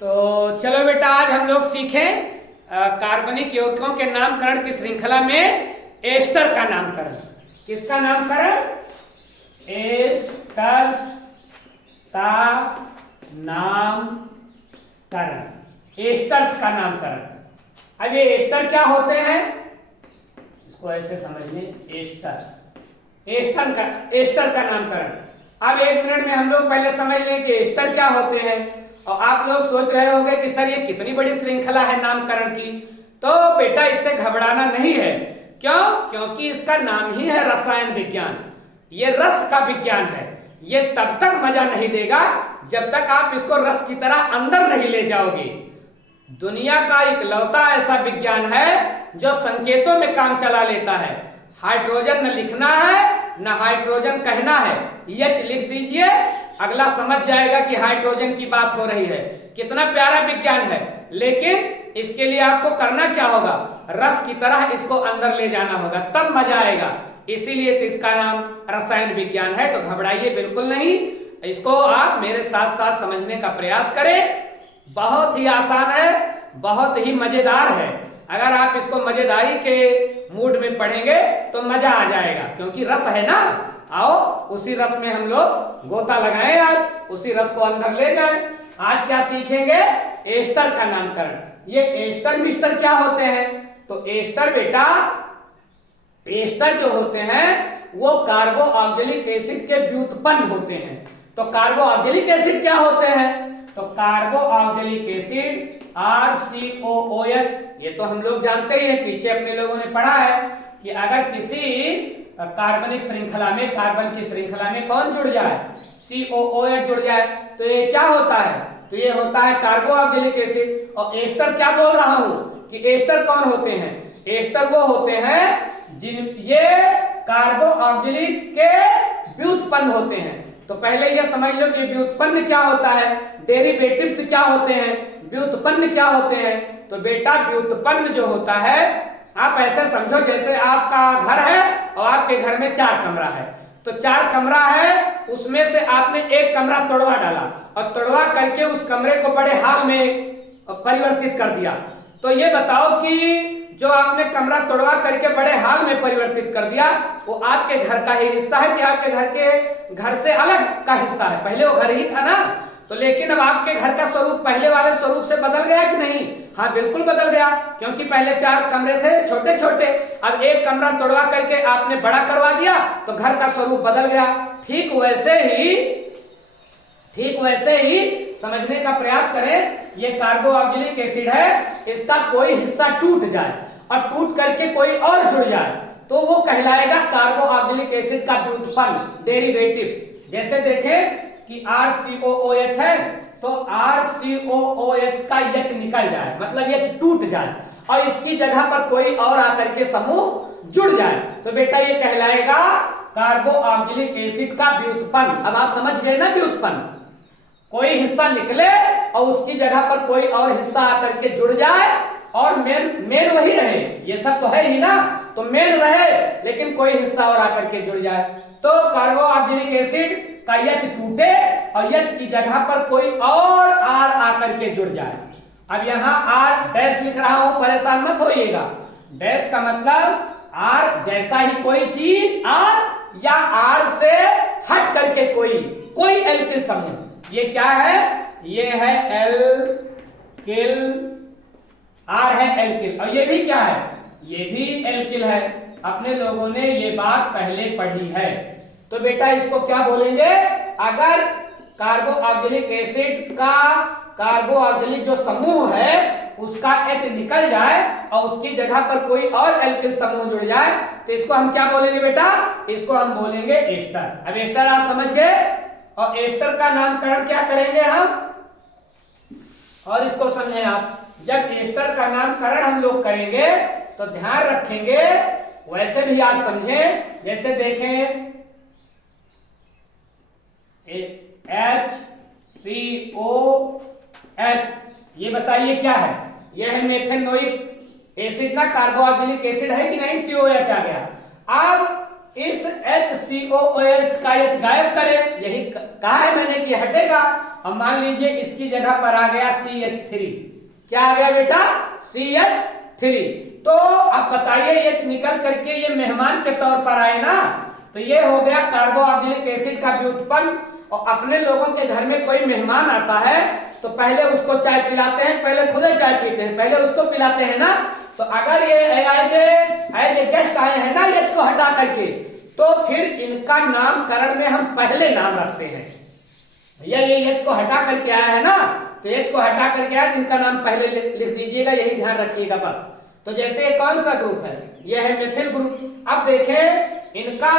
तो चलो बेटा, आज हम लोग सीखें कार्बनिक यौगिकों के नामकरण की श्रृंखला में एस्टर का नामकरण। किसका नामकरण? एस्टर्स का नामकरण। एस्टर्स का नामकरण। अब ये एस्टर क्या होते हैं, इसको ऐसे समझ लें। एस्टर का नामकरण। अब 1 मिनट में हम लोग पहले समझ लें कि एस्टर क्या होते हैं। और आप लोग सोच रहे होंगे कि सर ये कितनी बड़ी श्रृंखला है नामकरण की। तो बेटा इससे घबराना नहीं है। क्यों? क्योंकि इसका नाम ही है रसायन विज्ञान। ये रस का विज्ञान है। ये तब तक मजा नहीं देगा जब तक आप इसको रस की तरह अंदर नहीं ले जाओगे। दुनिया का इकलौता ऐसा विज्ञान है जो संकेतों में काम चला लेता है। हाइड्रोजन न लिखना है न हाइड्रोजन कहना है, एच लिख दीजिए, अगला समझ जाएगा कि हाइड्रोजन की बात हो रही है। कितना प्यारा विज्ञान है। लेकिन इसके लिए आपको करना क्या होगा? रस की तरह इसको अंदर ले जाना होगा, तब मजा आएगा। इसीलिए तो इसका नाम रसायन विज्ञान है। तो घबराइए बिल्कुल नहीं, इसको आप मेरे साथ साथ समझने का प्रयास करें। बहुत ही आसान है, बहुत ही मजेदार है। अगर आप इसको मजेदारी के मूड में पढ़ेंगे तो मजा आ जाएगा, क्योंकि रस है ना। आओ उसी रस में हम लोग गोता लगाएं, आज उसी रस को अंदर ले जाएं। आज क्या सीखेंगे? एस्टर का नामकरण। ये एस्टर मिस्टर क्या होते हैं? तो एस्टर बेटा, एस्टर जो होते हैं वो कार्बो ऑक्जेलिक एसिड के व्युत्पन्न होते हैं। तो कार्बो ऑक्जेलिक एसिड क्या होते हैं? तो कार्बो ऑक्जेलिक एसिड RCOOH, ये तो हम लोग जानते ही हैं, पीछे अपने लोगों ने पढ़ा है कि अगर किसी कार्बनिक श्रृंखला में, कार्बन की श्रृंखला में कौन जुड़ जाए? COOH जुड़ जाए तो ये क्या होता है? तो ये होता है कार्बो ऑक्जेलिक एसिड। और एस्टर क्या बोल रहा हूं कि एस्टर कौन होते हैं? एस्टर वो होते हैं जिन ये कार्बो ऑक्जेलिक के व्युत्पन्न होते हैं। तो पहले ये समझ लो कि व्युत्पन्न क्या होता है, डेरिवेटिव्स क्या होते हैं, व्युत्पन्न क्या होते हैं। तो बेटा व्युत्पन्न जो होता है, आप ऐसे समझो जैसे आपका घर है और आपके घर में 4 कमरा है। तो 4 कमरा है, उसमें से आपने एक कमरा तोड़वा डाला और तोड़वा करके उस कमरे को बड़े हाल में परिवर्तित कर दिया। तो ये बताओ कि जो आपने कमरा तोड़वा करके बड़े हाल में परिवर्तित कर दिया, वो आपके घर का ही हिस्सा है कि आपके घर से अलग का हिस्सा है? पहले वो घर ही था ना। तो लेकिन अब आपके घर का स्वरूप पहले वाले स्वरूप से बदल गया कि नहीं? हाँ बिल्कुल बदल गया, क्योंकि पहले 4 कमरे थे छोटे छोटे, अब एक कमरा तोड़वा करके आपने बड़ा करवा दिया तो घर का स्वरूप बदल गया। ठीक वैसे ही समझने का प्रयास करें। ये कार्बो ऑक्जेलिक एसिड है, इसका कोई हिस्सा टूट जाए और टूट करके कोई और जुड़ जाए तो वो कहलाएगा कार्बो ऑक्जेलिक एसिड का व्युत्पन्न, डेरिवेटिव्स। जैसे देखें कि RCOOH है तो RCOOH का H निकल जाए, मतलब H टूट जाए और इसकी जगह पर कोई और आकर के समूह जुड़ जाए, तो बेटा ये कहलाएगा कार्बो ऑक्जेलिक एसिड का व्युत्पन्न। अब आप समझ गए ना व्युत्पन्न? कोई हिस्सा निकले और उसकी जगह पर कोई और हिस्सा आकर के जुड़ जाए और मेन वही रहे। ये सब तो है ही ना, तो मेन रहे लेकिन कोई हिस्सा और आकर के जुड़ जाए। तो कार्बो ऑक्जेलिक एसिड का H टूटे और H की जगह पर कोई और R आकर के जुड़ जाए। अब यहां R डैश लिख रहा हूं, परेशान मत होइएगा। डैश का मतलब R जैसा ही कोई चीज, R या R से हट करके कोई एल्किल समूह। ये क्या है? ये है एल्किल, R है एल्किल। और ये भी क्या है? ये भी एल्किल है। अपने लोगों ने ये बात पहले पढ़ी है। तो बेटा इसको क्या बोलेंगे? अगर कार्बो ऑक्जेलिक एसिड का कार्बो ऑक्जेलिक जो समूह है उसका H निकल जाए और उसकी जगह पर कोई और एल्किल समूह जुड़ जाए तो इसको हम क्या बोलेंगे बेटा? इसको हम बोलेंगे एस्टर। अब एस्टर आप समझ गए। और एस्टर का नामकरण क्या करेंगे हम, और इसको समझें आप। जब एस्टर का नामकरण हम लोग करेंगे तो ध्यान रखेंगे, वैसे भी आप समझें। जैसे देखें HCOH, ये बताइए क्या है? यह है मेथेनोइक एसिड ना, कार्बो ऑक्जेलिक एसिड है कि नहीं? COH आ गया। अब इस HCOOH का H गायब करें, यही कहा है मैंने कि हटेगा। अब मान लीजिए इसकी जगह पर आ गया CH3, क्या आ गया बेटा? CH3। तो अब बताइए H निकल करके ये मेहमान के तौर पर आए ना, तो ये हो गया कार्बोक्सिलिक एसिड का व्युत्पन्न। और अपने लोगों के घर में कोई मेहमान आता है तो पहले उसको चाय पिलाते हैं, पहले खुद चाय पीते हैं, पहले उसको पिलाते हैं ना। तो अगर ये एज ए गेस्ट आए हैं ना H को हटा करके, तो फिर इनका नामकरण में हम पहले नाम रखते हैं। भैया ये H को हटा करके आया है ना, तो H को हटा करके आया, इनका नाम पहले लिख दीजिएगा, यही ध्यान रखिएगा बस। तो जैसे ये कौन सा ग्रुप है? ये है मेथिल ग्रुप। अब देखें इनका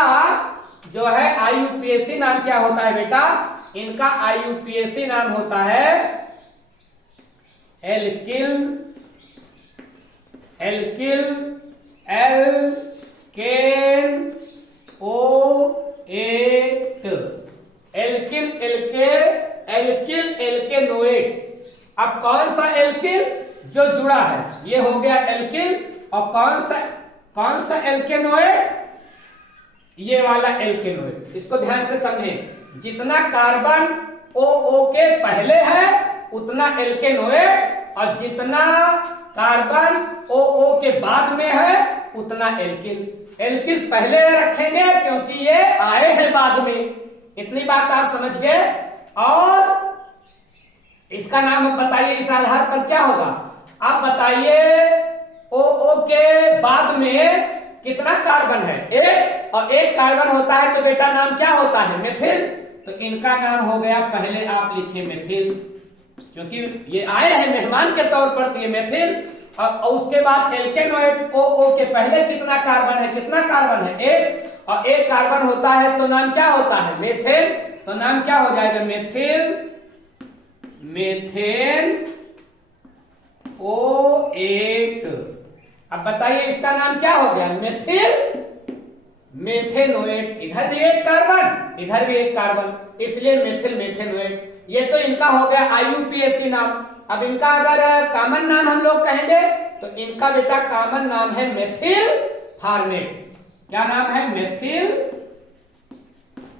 जो है IUPAC नाम क्या होता है बेटा? इनका IUPAC नाम होता है alkyl alkene O8, alkyl alkanoate. अब कौन सा एल्किल जो जुड़ा है, ये हो गया एल्किल, और कौन सा एल्केनोएट? ये वाला एल्केनोएट। इसको ध्यान से समझें, जितना कार्बन OO के पहले है उतना एल्केनोएट, और जितना कार्बन OO के बाद में है उतना एल्किल। एल्किल पहले रखेंगे क्योंकि ये आए हैं बाद में। इतनी बात आप समझ गए। और इसका नाम बताइए, इस आधार पर क्या होगा? आप बताइए OO के बाद में कितना कार्बन है? एक, और एक कार्बन होता है तो बेटा नाम क्या होता है? मेथिल। तो इनका नाम हो गया, पहले आप लिखिए मेथिल, क्योंकि ये आए हैं मेहमान के तौर पर, तो ये मेथिल। और उसके बाद एल्केनोएट OO के पहले कितना कार्बन है? कितना कार्बन है? एक, और एक कार्बन होता है तो नाम क्या होता है? मेथिल। तो नाम क्या हो जाएगा? Methane O8। अब बताइए इसका नाम क्या हो गया? मेथेनोएट। इधर भी एक कार्बन, इधर भी एक कार्बन, इसलिए मेथेनोएट। ये तो इनका हो गया IUPAC नाम। अब इनका अगर कॉमन नाम हम लोग कहेंगे तो इनका बेटा कॉमन नाम है मेथिल फार्मेट। क्या नाम है? मेथिल,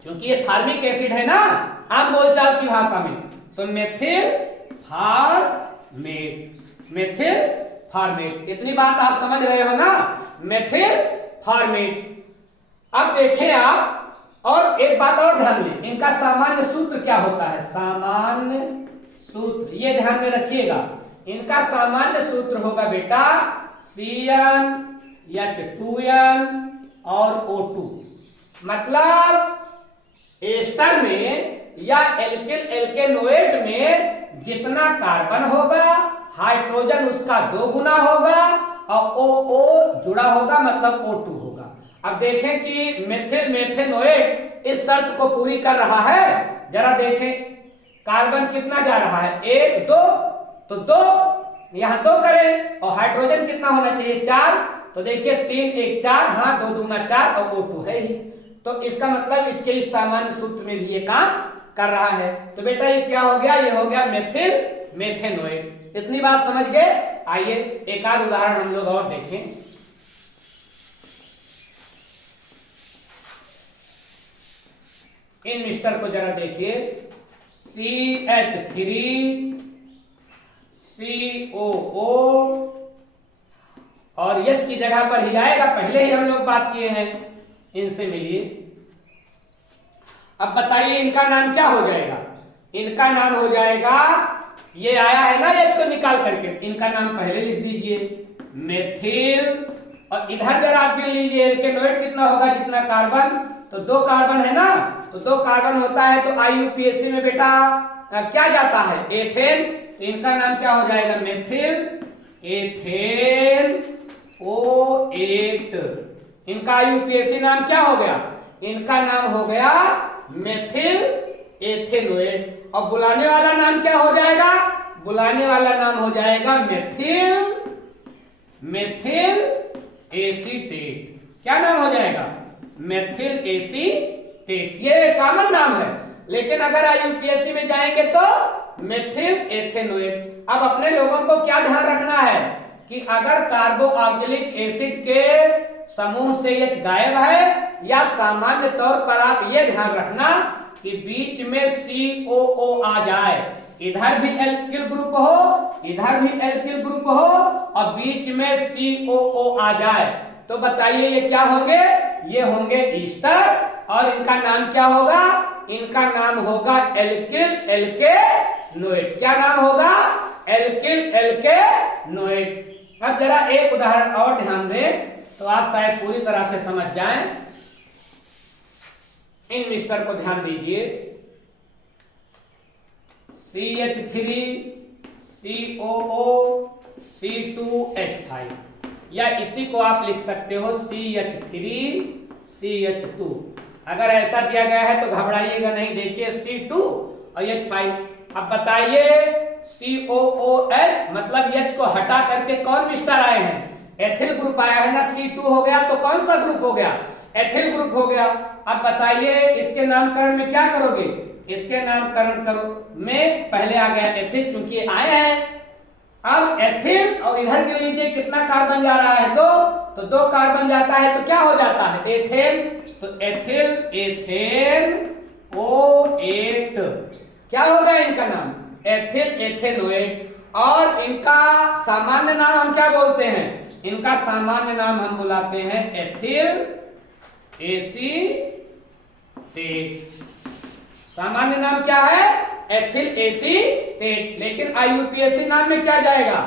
क्योंकि ये फार्मिक एसिड है ना आम बोलचाल की भाषा में, तो मेथिल फार्मेट। इतनी बात आप समझ रहे हो ना? Methyl format. अब देखें आप, और एक बात और ध्यान दें, इनका सामान्य सूत्र क्या होता है? सामान्य सूत्र ये ध्यान में रखिएगा, इनका सामान्य सूत्र होगा बेटा CnH2n और O2। मतलब एस्टर में या एल्केनोएट में जितना कार्बन होगा, हाइड्रोजन उसका 2 गुना होगा, और OO जुड़ा होगा, मतलब O2 होगा। अब देखें कि मेथेनोएट इस शर्त को पूरी कर रहा है। जरा देखें कार्बन कितना जा रहा है? 1 2, तो 2 यहां 2 करें, और हाइड्रोजन कितना होना चाहिए? 4। तो देखिए 3 1 4, हाँ 2 दूना 4, और O2 है ही। तो इसका मतलब इसके इस सामान्य सूत्र में भी ये काम कर रहा है। तो बेटा ये क्या हो गया? ये हो गया मेथेनोएट। इतनी बात समझ गए? आइए एक आध उदाहरण हम लोग और देखें। इन मिस्टर को जरा देखिए, CH3 COO, और H की जगह पर ही आएगा, पहले ही हम लोग बात किए हैं। इनसे मिलिए। अब बताइए इनका नाम क्या हो जाएगा? इनका नाम हो जाएगा, ये आया है ना H को निकाल करके, इनका नाम पहले लिख दीजिए मेथिल। और इधर जरा आप गिन लीजिए एल्केनोएट कितना होगा? जितना कार्बन, तो 2 कार्बन है ना, तो 2 कार्बन होता है, तो IUPAC में बेटा क्या जाता है? एथेन। तो इनका नाम क्या हो जाएगा? Methyl ethane O8। इनका IUPAC नाम क्या हो गया? इनका नाम हो गया मेथिल एथेनोएट। और बुलाने वाला नाम क्या हो जाएगा? बुलाने वाला नाम हो जाएगा मेथिल एसीटेट। क्या नाम हो जाएगा? Methyl acetate. ये कॉमन नाम है, लेकिन अगर IUPAC में जाएंगे तो मेथिल एथेनोएट। अब अपने लोगों को क्या ध्यान रखना है कि अगर कार्बोक्सिलिक एसिड के समूह से एच गायब है, या सामान्य तौर पर आप ये ध्यान रखना कि बीच में COO आ जाए, इधर भी एल्किल ग्रुप हो, इधर भी एल्किल ग्रुप हो और बीच में COO आ जाए, तो बताइए ये क्या होंगे? ये होंगे ईस्टर, और इनका नाम क्या होगा? इनका नाम होगा एल्किल एल्केनोइड। क्या नाम होगा? एल्किल एल्केनोइड। अब जरा एक उदाहरण और ध्यान दें तो आप शायद पूरी तरह से समझ जाएं। इन मिस्टर को ध्यान दीजिए, CH3 COO C2H5, या इसी को आप लिख सकते हो CH3 CH2। अगर ऐसा दिया गया है तो घबराइएगा नहीं, देखिए C2 और H5। अब बताइए COOH मतलब H को हटा करके कौन मिस्टर आए हैं? एथिल ग्रुप आया है ना, C2 हो गया तो कौन सा ग्रुप हो गया? एथिल ग्रुप हो गया। अब बताइए इसके नामकरण में क्या करोगे? इसके नामकरण करो में पहले आ गया एथिल, क्योंकि आए हैं। अब एथिल और इधर के लीजिए कितना कार्बन जा रहा है? 2, तो 2 कार्बन जाता है तो क्या हो जाता है? एथेन। तो एथिल एथेन O8 क्या होगा इनका नाम? Ethyl ethanoate. और इनका सामान्य नाम हम क्या बोलते हैं? इनका सामान्य नाम हम बुलाते हैं एथिल एसीटेट। सामान्य नाम क्या है? Ethyl acetate. लेकिन IUPAC नाम में क्या जाएगा?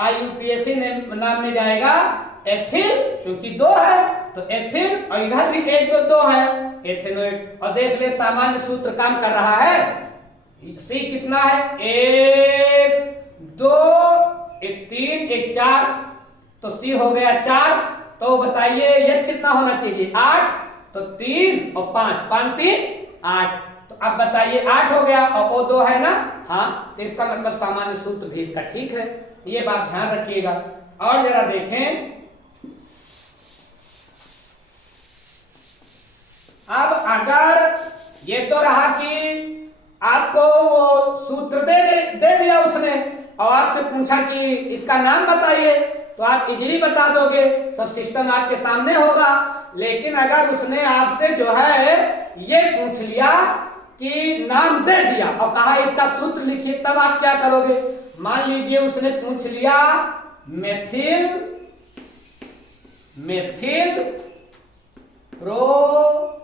IUPAC नाम में जाएगा एथिल, क्योंकि 2 है तो एथिल, और इधर भी 1 2 है एथेनोएट। और देख ले सामान्य सूत्र काम कर रहा है। C कितना है? 1 2 1 3 1 4, तो C हो गया 4। तो बताइए H कितना होना चाहिए? 8, तो 3 और 5 5 3 8। तो अब बताइए 8 हो गया और O2 है ना? हाँ, तो इसका मतलब सामान्य सूत्र भी इसका ठीक है। ये बात ध्यान रखिएगा। और जरा देखें, अब अगर ये तो रहा कि आपको वो सूत्र दे दिया उसने और आपसे पूछा कि इसका नाम बताइए, तो आप इजीली बता दोगे, सब सिस्टम आपके सामने होगा। लेकिन अगर उसने आपसे जो है ये पूछ लिया कि नाम दे दिया और कहा इसका सूत्र लिखिए, तब आप क्या करोगे? मान लीजिए उसने पूछ लिया मेथिल प्रोपेनोएट।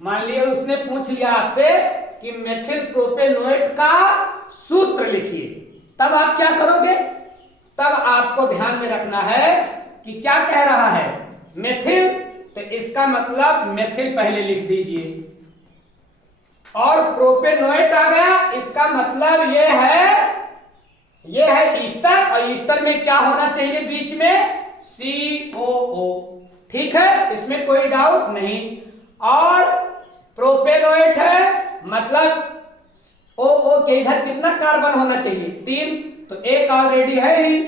मान लिया उसने पूछ लिया आपसे कि मेथिल प्रोपेनोएट का सूत्र लिखिए, तब आप क्या करोगे? तब आपको ध्यान में रखना है कि क्या कह रहा है? मेथिल, तो इसका मतलब मेथिल पहले लिख दीजिए। और प्रोपेनोएट आ गया, इसका मतलब ये है ईस्टर, और ईस्टर में क्या होना चाहिए बीच में? COO। ठीक है, इसमें कोई डाउट नहीं। और प्रोपेनोएट है मतलब OO के इधर कितना कार्बन होना चाहिए? 3, तो 1 ऑलरेडी है ही,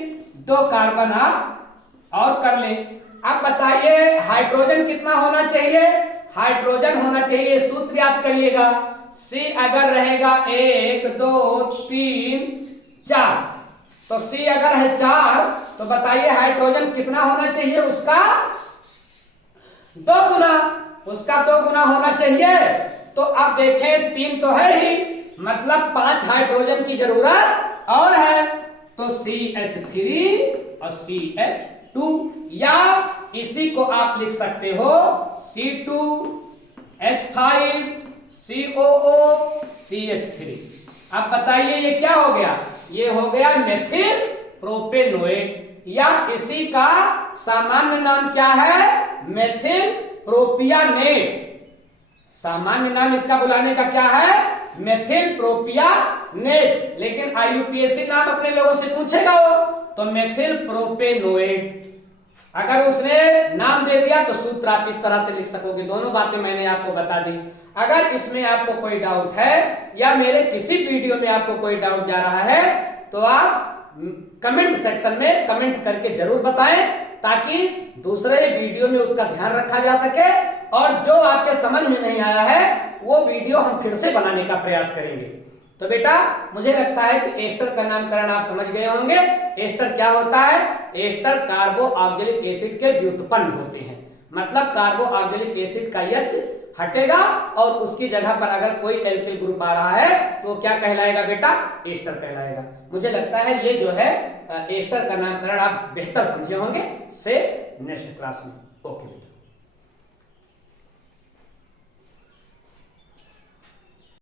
2 कार्बन आप और कर ले। अब बताइए हाइड्रोजन कितना होना चाहिए? हाइड्रोजन होना चाहिए, सूत्र याद करिएगा। C अगर रहेगा 1 2 3 4, तो C अगर है 4, तो बताइए हाइड्रोजन कितना होना चाहिए? उसका 2 गुना, उसका 2 गुना होना चाहिए। तो अब देखें 3 तो है ही, मतलब 5 हाइड्रोजन की जरूरत और है, तो CH3 और CH2, या इसी को आप लिख सकते हो C2H5 COO CH3। अब बताइए ये क्या हो गया? ये हो गया मेथिल प्रोपेनोएट, या इसी का सामान्य नाम क्या है? मेथिल प्रोपियानेट। सामान्य नाम इसका बुलाने का क्या है? मेथिल प्रोपियानेट। लेकिन IUPAC नाम अपने लोगों से पूछेगा वो, तो मेथिल प्रोपेनोएट। अगर उसने नाम दे दिया तो सूत्र आप इस तरह से लिख सकोगे। दोनों बातें मैंने आपको बता दी। अगर इसमें आपको कोई डाउट है या मेरे किसी वीडियो में आपको कोई डाउट जा रहा है, तो आप कमेंट सेक्शन में कमेंट करके जरूर बताएं, ताकि दूसरे वीडियो में उसका ध्यान रखा जा सके, और जो आपके समझ में नहीं आया है वो वीडियो हम फिर से बनाने का प्रयास करेंगे। तो बेटा मुझे लगता है कि एस्टर का नामकरण आप समझ गए होंगे। एस्टर क्या होता है? एस्टर कार्बो ऑक्जेलिक एसिड के व्युत्पन्न होते हैं, मतलब कार्बो ऑक्जेलिक एसिड का H हटेगा और उसकी जगह पर अगर कोई एल्किल ग्रुप आ रहा है तो क्या कहलाएगा बेटा? एस्टर कहलाएगा। मुझे लगता है ये जो है एस्टर का नामकरण आप बेहतर समझे होंगे। शेष नेक्स्ट क्लास में। ओके बेटा।